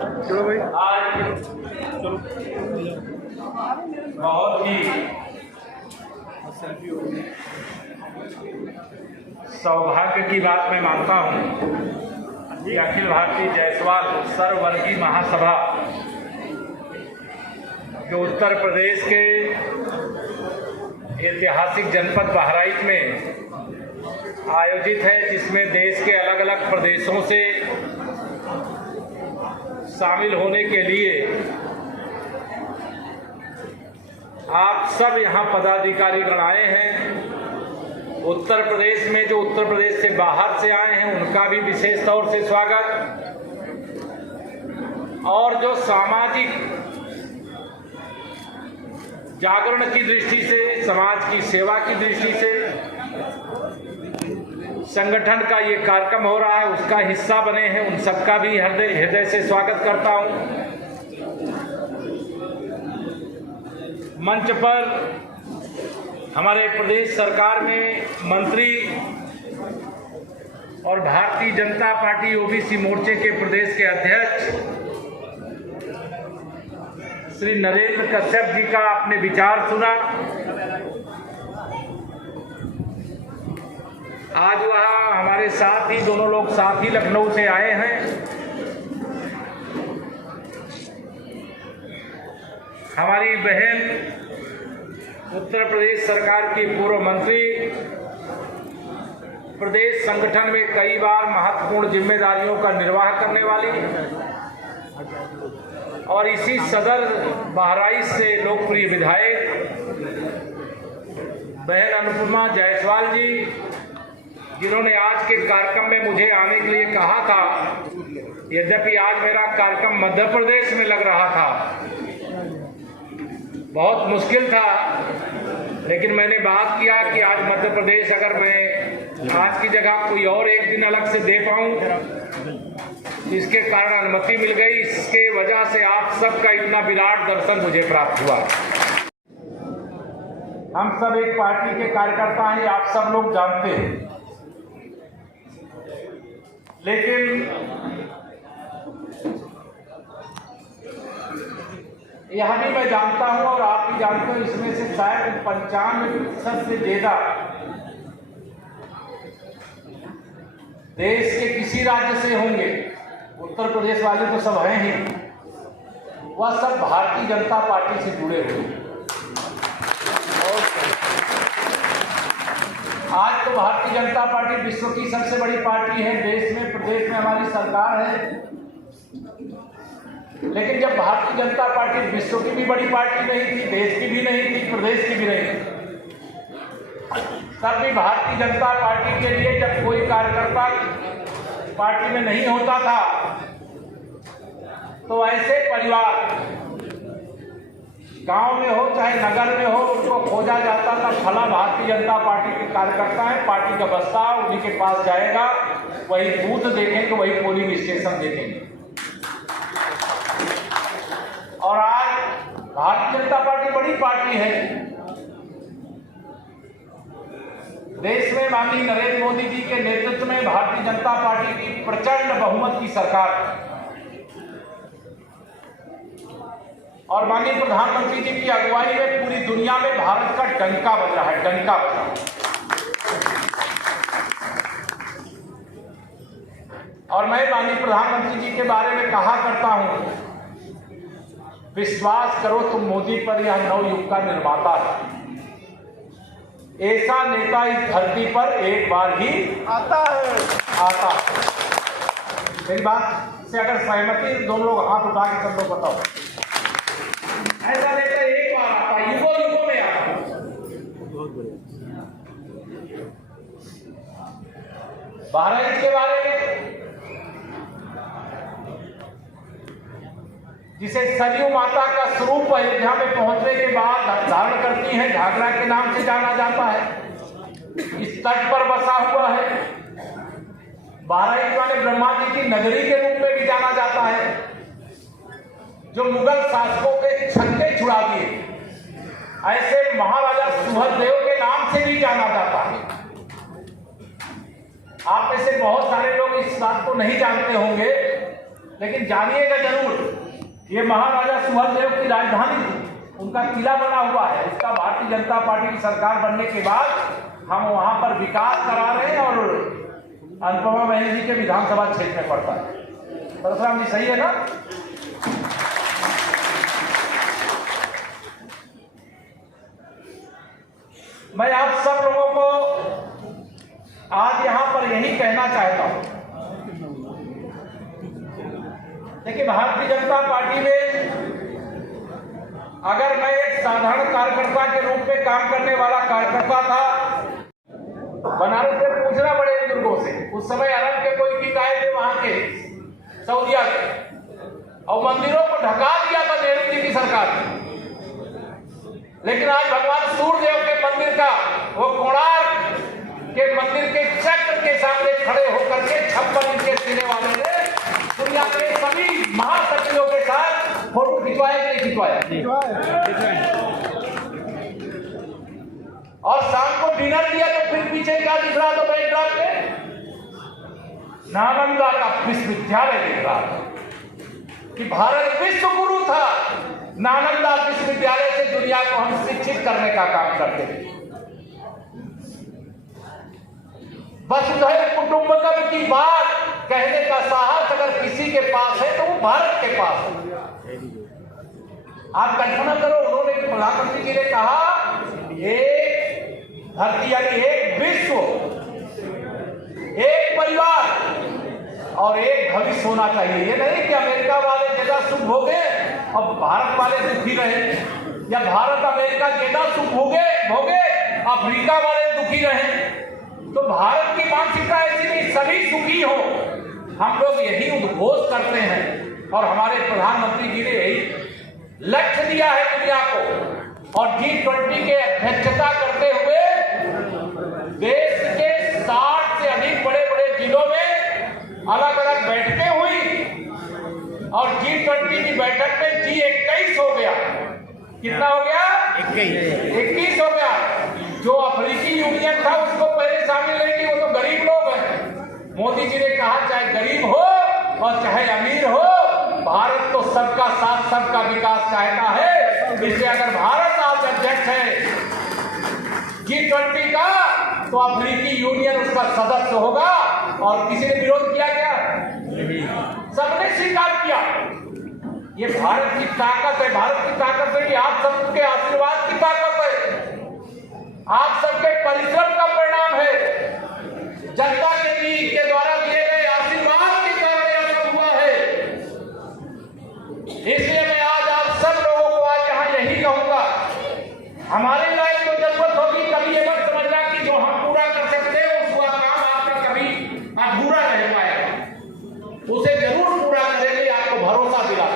चलो भाई आज चलो बहुत ही सौभाग्य की बात मैं मानता हूँ कि अखिल भारतीय जायसवाल सर्ववर्गीय महासभा जो उत्तर प्रदेश के ऐतिहासिक जनपद बहराइच में आयोजित है, जिसमें देश के अलग अलग प्रदेशों से शामिल होने के लिए आप सब यहाँ पदाधिकारीगण आए हैं। उत्तर प्रदेश में जो उत्तर प्रदेश से बाहर से आए हैं उनका भी विशेष तौर से स्वागत, और जो सामाजिक जागरण की दृष्टि से, समाज की सेवा की दृष्टि से संगठन का ये कार्यक्रम हो रहा है, उसका हिस्सा बने हैं, उन सबका भी हृदय से स्वागत करता हूं। मंच पर हमारे प्रदेश सरकार में मंत्री और भारतीय जनता पार्टी ओबीसी मोर्चे के प्रदेश के अध्यक्ष श्री नरेंद्र कश्यप जी का आपने विचार सुना। आज वहाँ हमारे साथ ही दोनों लोग साथ ही लखनऊ से आए हैं। हमारी बहन उत्तर प्रदेश सरकार की पूर्व मंत्री, प्रदेश संगठन में कई बार महत्वपूर्ण जिम्मेदारियों का निर्वाह करने वाली और इसी सदर बहराइच से लोकप्रिय विधायक बहन अनुपमा जायसवाल जी, जिन्होंने आज के कार्यक्रम में मुझे आने के लिए कहा था। यद्यपि आज मेरा कार्यक्रम मध्य प्रदेश में लग रहा था, बहुत मुश्किल था, लेकिन मैंने बात किया कि आज मध्य प्रदेश अगर मैं आज की जगह कोई और एक दिन अलग से दे पाऊं, इसके कारण अनुमति मिल गई। इसके वजह से आप सबका इतना विराट दर्शन मुझे प्राप्त हुआ। हम सब एक पार्टी के कार्यकर्ता हैं, आप सब लोग जानते हैं, लेकिन यह भी मैं जानता हूं और आप भी जानते हो, इसमें से शायद 95% से ज्यादा देश के किसी राज्य से होंगे, उत्तर प्रदेश वाले तो सब हैं ही, वह सब भारतीय जनता पार्टी से जुड़े हुए हैं। आज तो भारतीय जनता पार्टी विश्व की सबसे बड़ी पार्टी है, देश में प्रदेश में हमारी सरकार है, लेकिन जब भारतीय जनता पार्टी विश्व की भी बड़ी पार्टी नहीं थी, देश की भी नहीं थी, प्रदेश की भी नहीं थी, तब भी भारतीय जनता पार्टी के लिए जब कोई कार्यकर्ता पार्टी में नहीं होता था तो ऐसे परिवार गांव में हो चाहे नगर में हो, उसको खोजा जाता था। फला भारतीय जनता पार्टी के कार्यकर्ता है, पार्टी का बस्ता उन्हीं के पास जाएगा, वही बूथ देखेंगे, वही पोलिंग स्टेशन देखेंगे। और आज भारतीय जनता पार्टी बड़ी पार्टी है, देश में माननीय नरेंद्र मोदी जी के नेतृत्व में भारतीय जनता पार्टी की प्रचंड बहुमत की सरकार और माननीय प्रधानमंत्री जी की अगुवाई में पूरी दुनिया में भारत का डंका बज रहा है, डंका बज रहा है। और मैं माननीय प्रधानमंत्री जी के बारे में कहा करता हूं, विश्वास करो तुम मोदी पर, यह नवयुग का निर्माता है। ऐसा नेता इस धरती पर एक बार ही आता है। मेरी बात से अगर सहमति, दोनों लोग हाथ उठा के सब लोग बताओ। ऐसा नेता एक बार आता है, युगों युगों में आता है। बहराइच के बारे में, जिसे सरयू माता का स्वरूप अयोध्या में पहुंचने के बाद धारण करती है, घाघरा के नाम से जाना जाता है, इस तट पर बसा हुआ है। बहराइच वाले ब्रह्मा जी की नगरी के रूप में भी जाना जाता है, जो मुगल शासकों के छक्के छुड़ा दिए, ऐसे महाराजा सुहेलदेव के नाम से भी जाना जाता है। आप में से बहुत सारे लोग इस बात को नहीं जानते होंगे लेकिन जानिएगा जरूर, ये महाराजा सुहेलदेव की राजधानी थी, उनका किला बना हुआ है। इसका भारतीय जनता पार्टी की सरकार बनने के बाद हम वहां पर विकास करा रहे हैं और अनुपमा बहन जी के विधानसभा क्षेत्र में पड़ता है। परशुराम जी सही है ना? मैं आप सब लोगों को आज यहां पर यही कहना चाहता हूं। देखिए, भारतीय जनता पार्टी में अगर मैं एक साधारण कार्यकर्ता के रूप में काम करने वाला कार्यकर्ता था, बनारस से पूछना बड़े बुजुर्गों से, उस समय अरब के कोई गीत आए थे वहां के सऊदिया के, और मंदिरों को ढका दिया था नेहरू जी की सरकार ने। लेकिन आज भगवान सूर्यदेव के मंदिर का, वो कोणार्क के मंदिर के चक्र के सामने खड़े होकर के 56 इंच के सीने वाले ने दुनिया के सभी महासचिवों के साथ फोटो खिंचवाया कि नहीं खिंचवाया? और शाम को डिनर दिया तो फिर पीछे क्या दिख रहा था बैकग्राउंड में? नालंदा का विश्वविद्यालय दिख रहा था कि भारत विश्व गुरु था। नालंदा विश्वविद्यालय से दुनिया को हम शिक्षित करने का काम करते थे। वसुधैव कुटुंबकम की बात कहने का साहस अगर किसी के पास है तो वो भारत के पास है। आप कल्पना करो, उन्होंने प्रधानमंत्री जी ने कहा एक धरती यानी एक विश्व, एक परिवार और एक भविष्य होना चाहिए। ये नहीं कि अमेरिका वाले ज्यादा सुख भोगे और भारत वाले दुखी रहे, या भारत अमेरिका ज्यादा सुख भोगे अफ्रीका वाले दुखी रहे। तो भारत की मानसिकता ऐसी नहीं, सभी सुखी हो। हम लोग यही उद्घोष करते हैं और हमारे प्रधानमंत्री जी ने यही लक्ष्य दिया है दुनिया को। और G20 के अध्यक्षता करते हुए देश के 60 से अधिक बड़े बड़े जिलों में अलग अलग बैठकें हुई और G20 की बैठक में G21 हो गया। कितना हो गया? 21 हो गया। जो अफ्रीकी यूनियन था उसको पहले शामिल नहीं की, वो तो गरीब लोग हैं। मोदी जी ने कहा चाहे गरीब हो और चाहे अमीर हो, भारत तो सबका साथ सबका विकास चाहता है। इसलिए अगर भारत आज अध्यक्ष है G20 का, तो अफ्रीकी यूनियन उसका सदस्य होगा। और किसी ने विरोध किया क्या? सबने स्वीकार किया। ये भारत की ताकत है। भारत की ताकत है कि आप सबके आशीर्वाद की ताकत है, आप सबके परिश्रम का परिणाम है, जनता के द्वारा दिए गए आशीर्वाद के कारण यह सब हुआ है। इसलिए मैं आज आप सब लोगों को आज यहाँ यही कहूंगा, हमारे लायक तो जरूरत होगी, कभी ये मत समझना कि जो हम पूरा कर सकते हैं उसका काम आपका कभी अधूरा रह पाएगा। उसे जरूर पूरा करेंगे, आपको भरोसा दिला।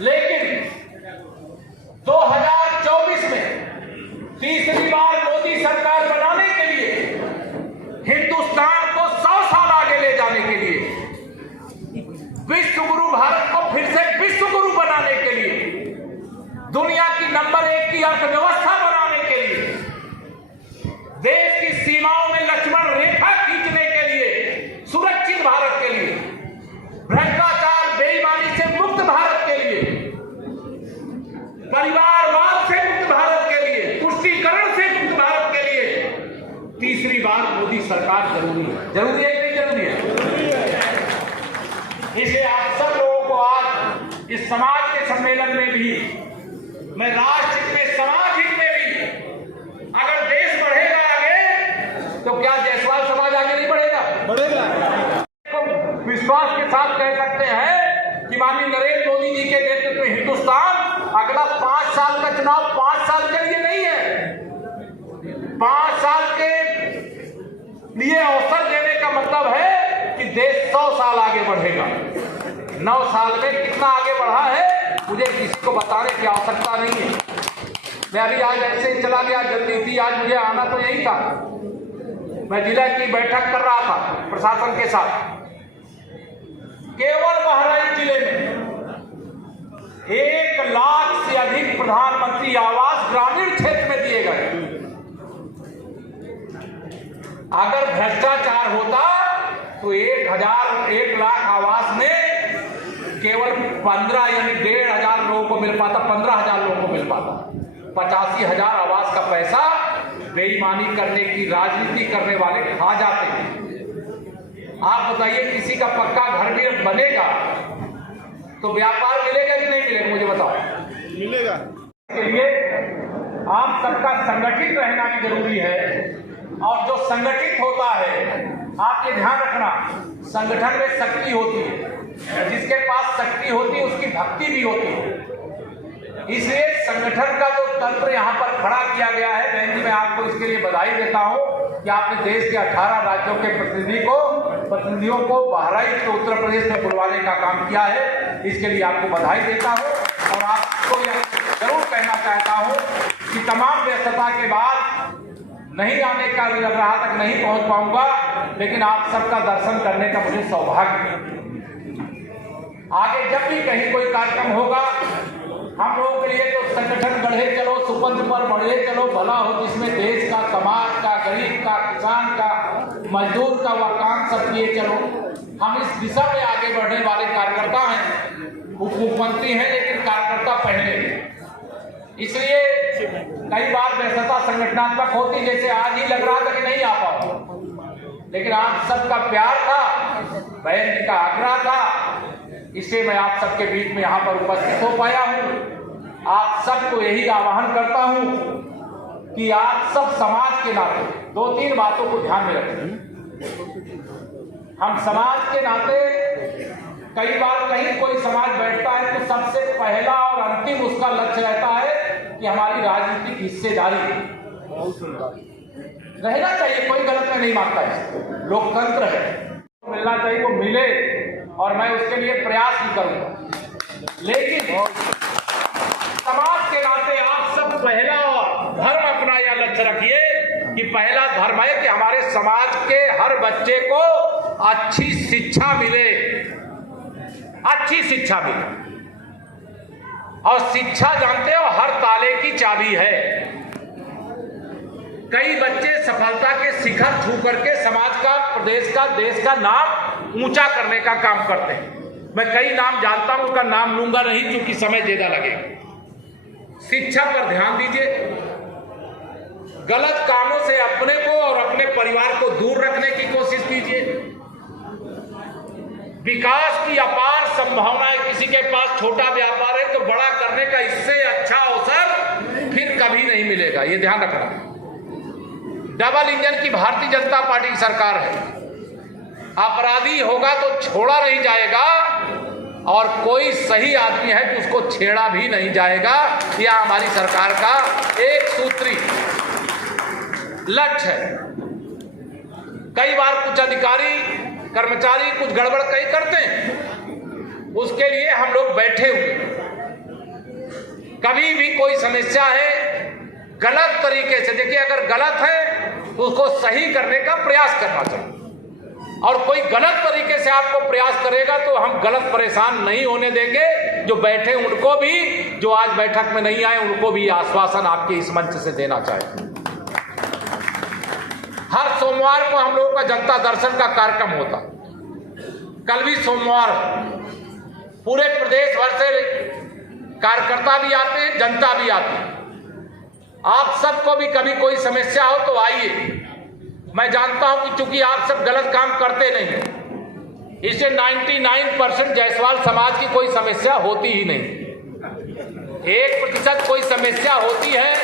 लेकिन 2024 में तीसरी बार मोदी सरकार बनाने के लिए, हिंदुस्तान को 100 साल आगे ले जाने के लिए, विश्व गुरु भारत को फिर से विश्व गुरु बनाने के लिए, दुनिया की नंबर 1 की अर्थव्यवस्था बनाने के लिए, देश की सीमाओं में लक्ष्मण रेखा खींचने के लिए, सुरक्षित भारत के लिए, भ्रष्टाचार बेईमानी से मुक्त भारत के लिए, परिवारवाद से मुक्त भारत के लिए, तुष्टीकरण से मुक्त भारत के लिए तीसरी बार मोदी सरकार जरूरी है। जरूरी है कि नहीं जरूरी है? इसलिए आप सब लोगों को आज इस समाज के सम्मेलन में भी, मैं राष्ट्र हित में, समाज हित में भी, अगर देश बढ़ेगा आगे तो क्या जायसवाल समाज आगे नहीं बढ़ेगा? बढ़ेगा। तो विश्वास के साथ कह सकते हैं कि माननीय नरेंद्र मोदी जी के नेतृत्व में हिंदुस्तान अगला 5 साल का चुनाव 5 साल के लिए नहीं है, 5 साल के लिए अवसर देने का मतलब है कि देश 100 साल आगे बढ़ेगा। 9 साल में कितना आगे बढ़ा है मुझे किसी को बताने की आवश्यकता नहीं है। मैं अभी आज ऐसे ही चला गया, जल्दी थी, आज मुझे आना तो यही था। मैं जिला की बैठक कर रहा था प्रशासन के साथ। केवल बहराइच जिले में 1 लाख से अधिक प्रधानमंत्री आवास ग्रामीण क्षेत्र में दिए गए। अगर भ्रष्टाचार होता तो 1 लाख आवास में केवल 15 यानी 1,500 लोगों को मिल पाता, 15,000 लोगों को मिल पाता। 85,000 आवास का पैसा बेईमानी करने की राजनीति करने वाले खा जाते हैं। आप बताइए, किसी का पक्का घर भी बनेगा तो व्यापार मिलेगा कि नहीं मिलेगा? मुझे बताओ। मिलेगा। इसके लिए आप सबका संगठित रहना भी जरूरी है, और जो संगठित होता है, आप ये ध्यान रखना, संगठन में शक्ति होती है, जिसके पास शक्ति होती है उसकी भक्ति भी होती है। इसलिए संगठन का जो तंत्र यहाँ पर खड़ा किया गया है, बहन जी मैं आपको इसके लिए बधाई देता हूँ कि आपने देश के 18 राज्यों के प्रतिनिधियों को बहराइच के उत्तर प्रदेश में बुलवाने का काम किया है। इसके लिए आपको बधाई देता हूँ, और आपको यह जरूर कहना चाहता हूँ कि तमाम व्यस्तता के बाद नहीं आने का लग रहा तक नहीं पहुंच पाऊंगा, लेकिन आप सबका दर्शन करने का मुझे सौभाग्य है। आगे जब भी कहीं कोई कार्यक्रम होगा, हम लोगों के लिए तो संगठन बढ़े चलो, सुपंथ पर बढ़े चलो, भला हो, जिसमें देश का, समाज का, गरीब का, किसान का, मजदूर का वह काम सब किए चलो। हम इस दिशा में आगे बढ़ने वाले कार्यकर्ता हैं, उप मुख्यमंत्री हैं, लेकिन कार्यकर्ता पहले हैं। इसलिए कई बार व्यस्तता संगठनात्मक होती, जैसे आज ही लग रहा था कि नहीं आ पाओ, लेकिन आप सबका प्यार था, बहन जी का आग्रह था, इसलिए मैं आप सबके बीच में यहाँ पर उपस्थित हो पाया हूँ। आप सबको यही आह्वान करता हूँ कि आप सब समाज के नाते 2-3 बातों को ध्यान में रखें। हम समाज के नाते कई बार कहीं कोई समाज बैठता है तो सबसे पहला और अंतिम उसका लक्ष्य रहता है कि हमारी राजनीतिक हिस्सेदारी रहना चाहिए। कोई गलत में नहीं मानता है, लोकतंत्र है, मिलना चाहिए तो मिले, और मैं उसके लिए प्रयास भी करूंगा। लेकिन समाज के नाते आप सब पहला धर्म अपना यह लक्ष्य रखिए कि पहला धर्म है कि हमारे समाज के हर बच्चे को अच्छी शिक्षा मिले, अच्छी शिक्षा मिले। और शिक्षा जानते हो हर ताले की चाबी है। कई बच्चे सफलता के शिखर छू करके समाज का, प्रदेश का, देश का नाम ऊंचा करने का काम करते हैं। मैं कई नाम जानता हूं, उनका नाम लूंगा नहीं क्योंकि समय ज्यादा लगेगा। शिक्षा पर ध्यान दीजिए, गलत कामों से अपने को और अपने परिवार को दूर रखने की कोशिश कीजिए। विकास की अपार संभावना है, किसी के पास छोटा व्यापार है तो बड़ा करने का इससे अच्छा अवसर फिर कभी नहीं मिलेगा, ये ध्यान रखना। डबल इंजन की भारतीय जनता पार्टी की सरकार है, अपराधी होगा तो छोड़ा नहीं जाएगा, और कोई सही आदमी है कि उसको छेड़ा भी नहीं जाएगा। यह हमारी सरकार का एक सूत्री लक्ष्य है। कई बार कुछ अधिकारी कर्मचारी कुछ गड़बड़ कई करते हैं, उसके लिए हम लोग बैठे हुए। कभी भी कोई समस्या है गलत तरीके से, देखिए अगर गलत है तो उसको सही करने का प्रयास करना चाहिए, और कोई गलत तरीके से आपको प्रयास करेगा तो हम गलत परेशान नहीं होने देंगे। जो बैठे उनको भी, जो आज बैठक में नहीं आए उनको भी आश्वासन आपके इस मंच से देना चाहिए। हर सोमवार को हम लोगों का जनता दर्शन का कार्यक्रम होता, कल भी सोमवार, पूरे प्रदेश भर से कार्यकर्ता भी आते हैं, जनता भी आती है। आप सबको भी कभी कोई समस्या हो तो आइए। मैं जानता हूं कि चूंकि आप सब गलत काम करते नहीं, इससे 99% जायसवाल समाज की कोई समस्या होती ही नहीं। 1% कोई समस्या होती है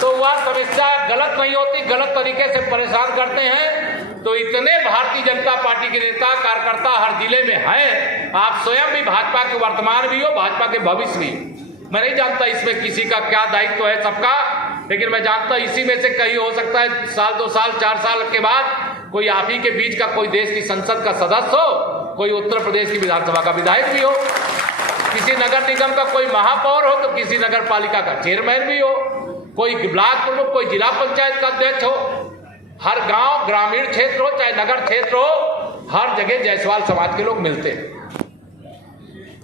तो वह समस्या गलत नहीं होती, गलत तरीके से परेशान करते हैं। तो इतने भारतीय जनता पार्टी के नेता कार्यकर्ता हर जिले में हैं। आप स्वयं भी भाजपा के वर्तमान भी हो, भाजपा के भविष्य भी। मैं नहीं जानता इसमें किसी का क्या दायित्व है सबका, लेकिन मैं जानता इसी में से कहीं हो सकता है 1 2 साल 4 साल के बाद कोई आप ही के बीच का कोई देश की संसद का सदस्य हो, कोई उत्तर प्रदेश की विधानसभा का विधायक भी हो, किसी नगर निगम का कोई महापौर हो, तो किसी नगर पालिका का चेयरमैन भी हो, कोई ब्लॉक प्रमुख, कोई जिला पंचायत का अध्यक्ष हो। हर गांव, ग्रामीण क्षेत्र हो चाहे नगर क्षेत्र हो, हर जगह जायसवाल समाज के लोग मिलते हैं।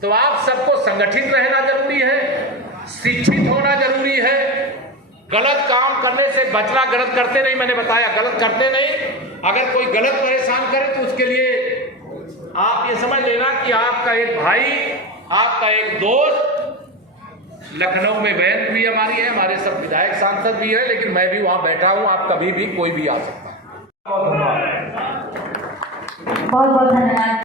तो आप सबको संगठित रहना जरूरी है, शिक्षित होना जरूरी है। गलत काम करने से बचना, गलत करते नहीं, मैंने बताया गलत करते नहीं। अगर कोई गलत परेशान करे तो उसके लिए आप ये समझ लेना कि आपका एक भाई, आपका एक दोस्त लखनऊ में बहन भी हमारी है, हमारे सब विधायक सांसद भी है, लेकिन मैं भी वहां बैठा हूं, आप कभी भी कोई भी आ सकता है। बहुत बहुत धन्यवाद।